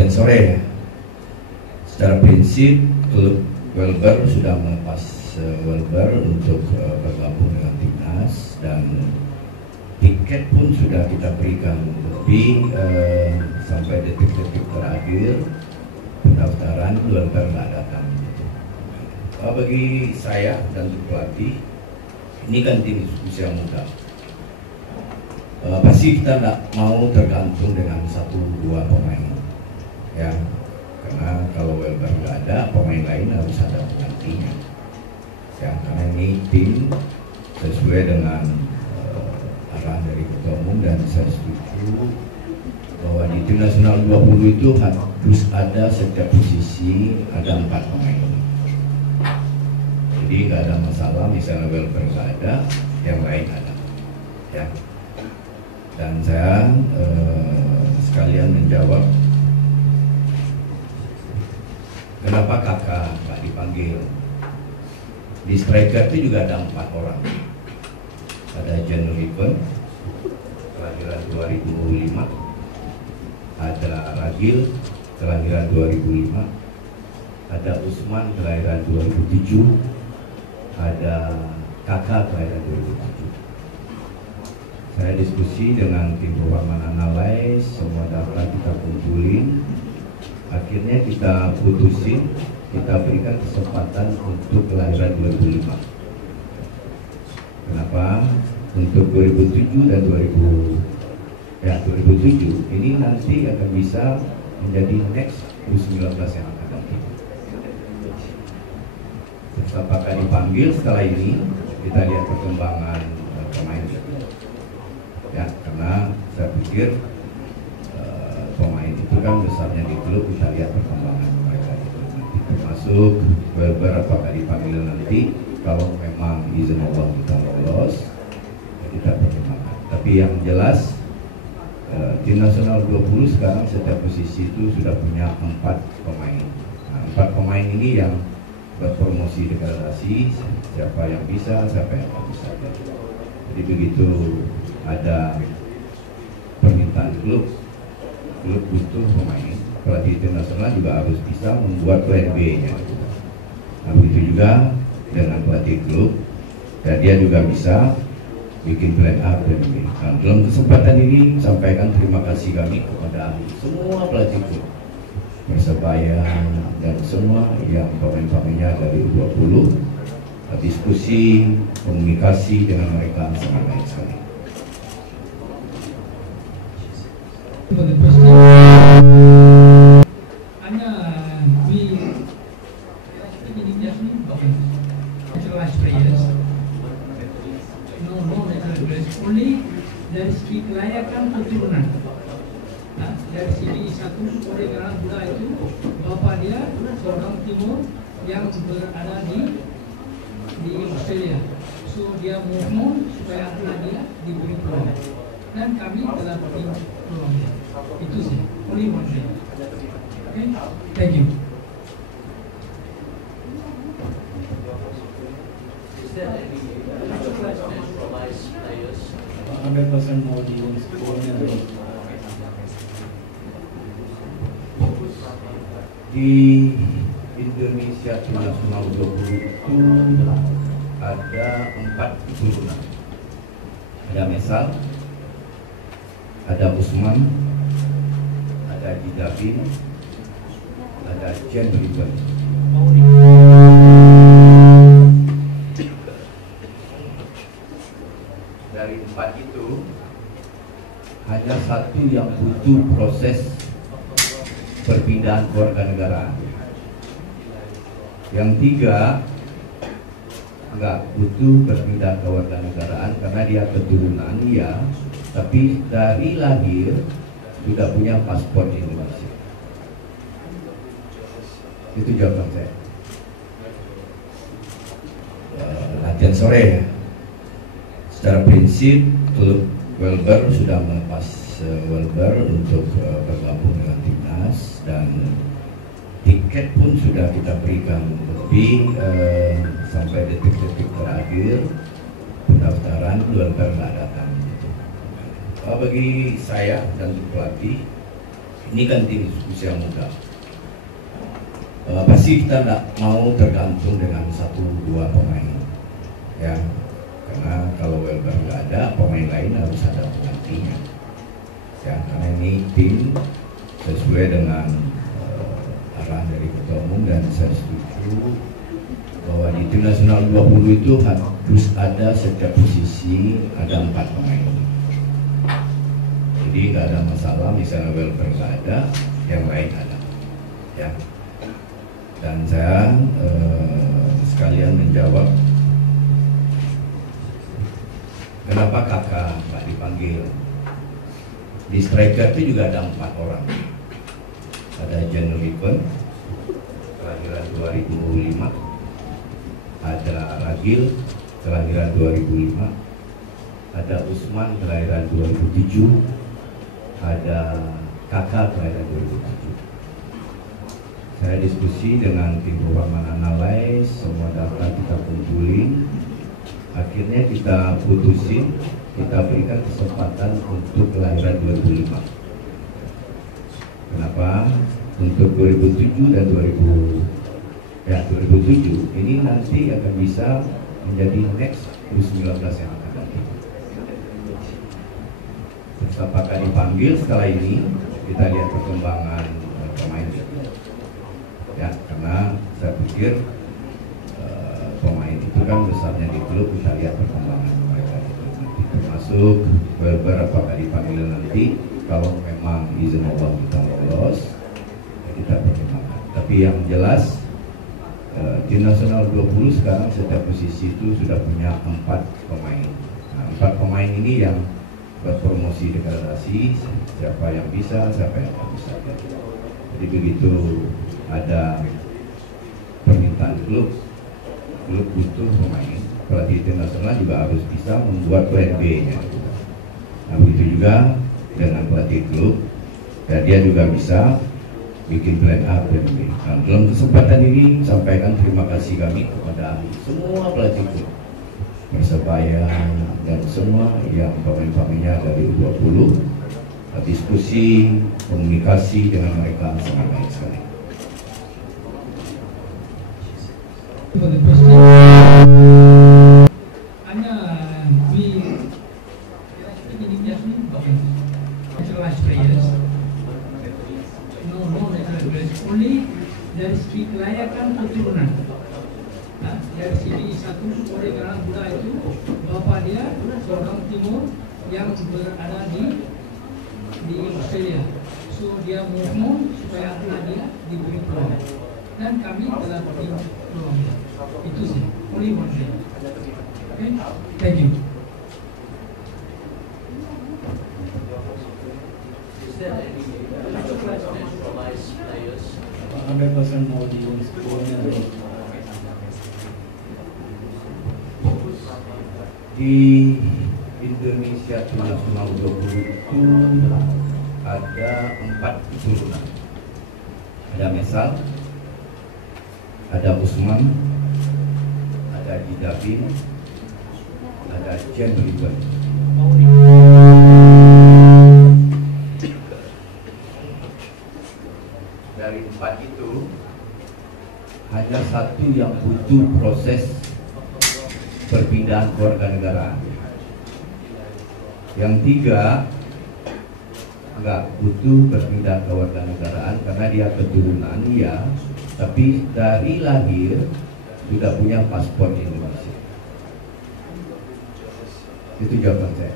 latihan sore ya. Secara prinsip klub Welber sudah melepas Welber untuk bergabung dengan timnas, dan tiket pun sudah kita berikan, lebih sampai detik-detik terakhir pendaftaran Welber nggak datang. Bagi saya dan pelatih, ini kan tim usia muda. Pasti kita nggak mau tergantung dengan 1-2 pemain, ya. Karena kalau Welber nggak ada, pemain lain harus ada penggantinya. Ya, karena ini tim sesuai dengan arahan dari Ketua Umum, dan saya setuju bahwa di tim nasional 20 itu harus ada setiap posisi ada 4 pemain. Jadi nggak ada masalah, misalnya Welber nggak ada, yang lain ada, ya. Dan saya sekalian menjawab kenapa kakak nggak dipanggil. Di striker itu juga ada 4 orang. Ada John Riven, kelahiran 2005. Ada Ragil, kelahiran 2005. Ada Usman, kelahiran 2007. Ada kakak, kelahiran 2007. Saya diskusi dengan tim Perwakilan Analais, semua data kita kumpulin. Akhirnya kita putusin, kita berikan kesempatan untuk kelahiran 2005. Kenapa? Untuk 2007 dan 2007 ini nanti akan bisa menjadi next U19 yang akan datang. Apakah dipanggil setelah ini, kita lihat perkembangan pemain. Ya, karena saya pikir pemain itu kan besarnya di klub, kita lihat perkembangan mereka itu nanti, termasuk beberapa kali dipanggil nanti. Kalau memang izin Allah kita lolos, kita pertimbangkan. Tapi yang jelas tim nasional 20 sekarang setiap posisi itu sudah punya 4 pemain. Nah, 4 pemain ini yang berpromosi degradasi, siapa yang bisa, siapa yang tidak bisa. Jadi begitu ada permintaan klub butuh pemain, pelatih tim nasional juga harus bisa membuat plan B-nya. Nah, begitu juga dengan pelatih klub, dan dia juga bisa bikin plan A dan B. Nah, dalam kesempatan ini sampaikan terima kasih kami kepada semua pelatih klub Persebaya dan semua yang pemain-pemainnya dari U20. Diskusi, komunikasi dengan mereka sangat baik sekali. For the president, we naturalized players. No natural players. Only dari segi kelayakan keturunan. Nah, dari segi satu orang Buddha itu, bapak dia seorang timur yang berada di Australia. So dia mohon supaya anak dia diberi peluang, dan kami telah beri peluang dia. Itu sih, only one thing. Okay, thank you. Is there any naturalized players? 100% more di Indonesia tim nasional 20 itu ada 4 keturunan. Ada Mesal, ada Usman, ada Jidabin, ada Jen Riven. Dari 4 itu hanya 1 yang butuh proses perpindahan kewarganegaraan. Yang 3 nggak butuh perpindahan kewarganegaraan karena dia keturunan ya, tapi dari lahir sudah punya paspor Indonesia. Itu jawaban saya. Latihan sore ya. Secara prinsip klub Welber sudah melepas Welber untuk bergabung dengan timnas, dan tiket pun sudah kita berikan, lebih sampai detik-detik terakhir pendaftaran Welber nggak datang. Bagi saya dan pelatih, Ini kan tim usia muda. Pasti kita tidak mau tergantung dengan 1-2 pemain, ya. Karena kalau Welber nggak ada, pemain lain harus ada penggantinya. Ya, karena ini tim sesuai dengan arahan dari Ketua Umum, dan saya setuju bahwa di tim nasional 20 itu harus ada setiap posisi ada 4 pemain. Jadi nggak ada masalah, misalnya Welber nggak ada, yang lain ada, ya. Dan saya sekalian menjawab kenapa kakak nggak dipanggil. Di striker itu juga ada 4 orang. Ada Jan Ripon, kelahiran 2005. Ada Ragil, kelahiran 2005. Ada Usman, kelahiran 2007. Ada kakak, kelahiran 2007. Saya diskusi dengan tim Roman Analyze, semua data kita kumpulin. Akhirnya kita putusin, kita berikan kesempatan untuk kelahiran 2005. Kenapa? Untuk 2007 dan 2007 ini nanti akan bisa menjadi next U19 yang akan datang. Apakah dipanggil setelah ini, kita lihat perkembangan pemain. Ya, karena saya pikir pemain itu kan besarnya di klub, kita lihat perkembangan mereka itu nanti, termasuk beberapa kali dipanggil nanti. Kalau memang izin Allah kita lolos, ya kita pertimbangkan. Tapi yang jelas tim nasional 20 sekarang setiap posisi itu sudah punya 4 pemain. Nah, 4 pemain ini yang berpromosi degradasi, siapa yang bisa, siapa yang tidak bisa. Jadi begitu ada permintaan klub butuh pemain, pelatih tim nasional juga harus bisa membuat plan B-nya. Nah, begitu juga dengan pelatih klub, ya dia juga bisa bikin plan A, plan B. Nah, dalam kesempatan ini sampaikan terima kasih kami kepada semua pelatih klub, Persebaya dan semua yang pemain-pemainnya dari U20. Diskusi, komunikasi dengan mereka sangat baik sekali. For the question, we naturalized players. No natural players. Only dari segi kelayakan keturunan. Nah, dari segi satu oleh karena Buddha itu bapak dia orang timur yang berada di Australia. So dia mohon supaya anak dia diberi peluang. Dan kami telah beri peluang. Itu sih, only one thing. Okay, thank you. Is there any naturalized players? 100% more deals. Di Indonesia tim nasional 20 itu ada 4 keturunan. Ada Mesal, ada Usman, ada Jidabin, ada Jen Ribon. Dari 4 itu hanya 1 yang butuh proses perpindahan kewarganegaraan. Yang 3 nggak butuh perpindahan kewarganegaraan karena dia keturunan ya, tapi dari lahir sudah punya paspor Indonesia. Itu jawaban saya.